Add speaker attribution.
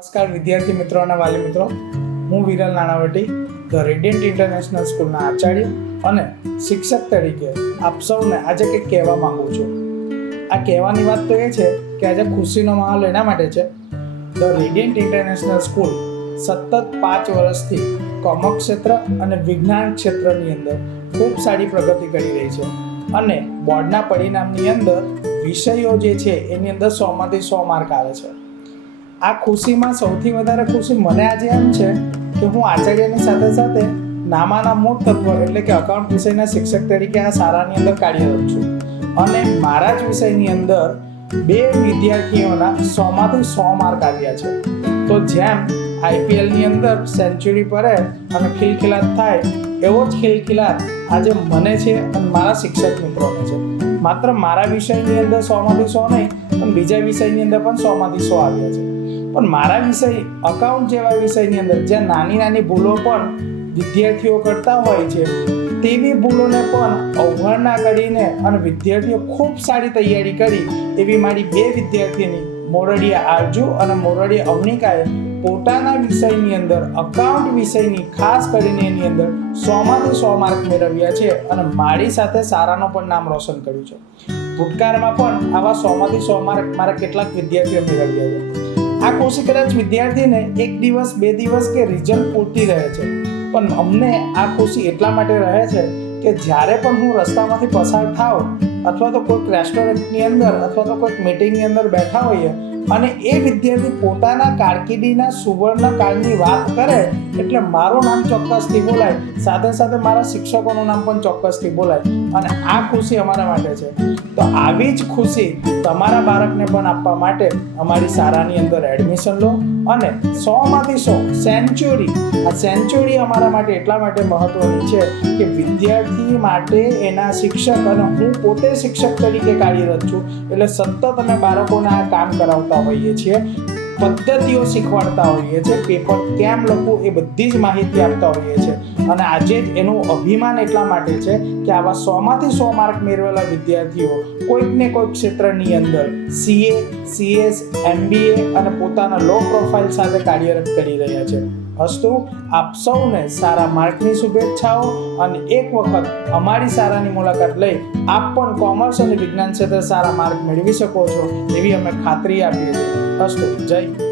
Speaker 1: નમસ્કાર વિદ્યાર્થી મિત્રો અને વાલી મિત્રો. હું Viral Nanavati the radiant international સ્કૂલના આચાર્ય અને શિક્ષક તરીકે આપ સૌને આજે કંઈક કહેવા માગું છું. આ કહેવાની વાત તો એ છે કે આજે ખુશીનો માહોલ એના માટે છે. ધ રેડિયન્ટ ઇન્ટરનેશનલ સ્કૂલ સતત પાંચ વર્ષથી કોમર્સ ક્ષેત્ર અને વિજ્ઞાન ક્ષેત્રની અંદર ખૂબ સારી પ્રગતિ કરી રહી છે અને બોર્ડના પરિણામની અંદર વિષયો જે છે એની અંદર સોમાંથી સો માર્ક આવે છે. આ ખુશીમાં સૌથી વધારે ખુશી મને આજે એમ છે કે હું આચાર્યની સાથે સાથે નામાના મૂળ તત્વ એટલે કે અકાઉન્ટ વિષયના શિક્ષક તરીકે આ શાળાની અંદર કાર્યરત છું. અને મારા જ વિષયની અંદર બે વિદ્યાર્થીઓના સોમાંથી સો માર્ક આવ્યા છે. તો જેમ આઈપીએલની અંદર સેન્ચુરી પડે અને ખિલખિલાટ થાય, એવો જ ખિલખિલાટ આજે મને છે અને મારા શિક્ષક મિત્રોને છે. માત્ર મારા વિષયની અંદર સોમાંથી સો નહીં, પણ બીજા વિષયની અંદર પણ સોમાંથી સો આવ્યા છે. પણ મારા વિષય અકાઉન્ટ જેવા વિષયની અંદર જ્યાં નાની નાની ભૂલો પણ વિદ્યાર્થીઓ કરતા હોય છે, તેવી ભૂલોને પણ અવગણના કરીને અને વિદ્યાર્થીઓ ખૂબ સારી તૈયારી કરી એવી મારી બે વિદ્યાર્થીની, મોરડિયા આરજુ અને મોરડિયા અવનિકાએ પોતાના વિષયની અંદર અકાઉન્ટ વિષયની ખાસ કરીને એની અંદર સોમાંથી સો માર્ક મેળવ્યા છે અને મારી સાથે સારાનું પણ નામ રોશન કર્યું છે. ભૂતકાળમાં પણ આવા સોમાંથી સો માર્ક મારા કેટલાક વિદ્યાર્થીઓ મેળવ્યા છે. આ કદાચ વિદ્યાર્થીને એક દિવસ, બે દિવસ કે રિઝન પૂરતી રહે છે. પણ અમને આ ખુશી એટલા માટે રહે છે કે જ્યારે પણ હું રસ્તામાંથી પસાર થાઉં અથવા તો કોઈક રેસ્ટોરન્ટની અંદર અથવા તો કોઈક મીટિંગની અંદર બેઠા હોઈએ અને એ વિદ્યાર્થી પોતાના કારકિર્દીના સુવર્ણ કાળની વાત કરે એટલે મારું નામ ચોક્કસથી બોલાય. સાથે સાથે મારા શિક્ષકોનું નામ પણ ચોક્કસથી બોલાય. અને આ ખુશી અમારા માટે છે. તો આવી જ ખુશી તમારા બાળકને પણ આપવા માટે અમારી શાળાની અંદર એડમિશન લો અને સોમાંથી સો સેન્ચુરી આ સેન્ચુરી અમારા માટે એટલા માટે મહત્વની છે કે વિદ્યાર્થી માટે એના શિક્ષક અને હું પોતે શિક્ષક તરીકે કાર્યરત છું. એટલે સતત અમે બાળકોને આ કામ કરાવતા હોઈએ છીએ. પદ્ધતિઓ શીખવાડતા હોઈએ છીએ પેપર કેમ લખવું એ બધી જ માહિતી આપતા હોઈએ છીએ. અને આજે જ એનું અભિમાન એટલા માટે છે કે આવા સોમાંથી સો માર્ક મેળવેલા વિદ્યાર્થીઓ કોઈક ને કોઈક ક્ષેત્રની અંદર સીએ સીએસ એમબીએ અને પોતાના લો પ્રોફાઇલ સાથે કાર્યરત કરી રહ્યા છે. અસ્તુ આપ સૌને સારા માર્કની શુભેચ્છાઓ અને એક વખત અમારી શાળાની મુલાકાત લઈ આપ પણ કોમર્સ અને વિજ્ઞાન ક્ષેત્રે સારા માર્ક મેળવી શકો છો, એવી અમે ખાતરી આપીએ છીએ અસ્તુ જય.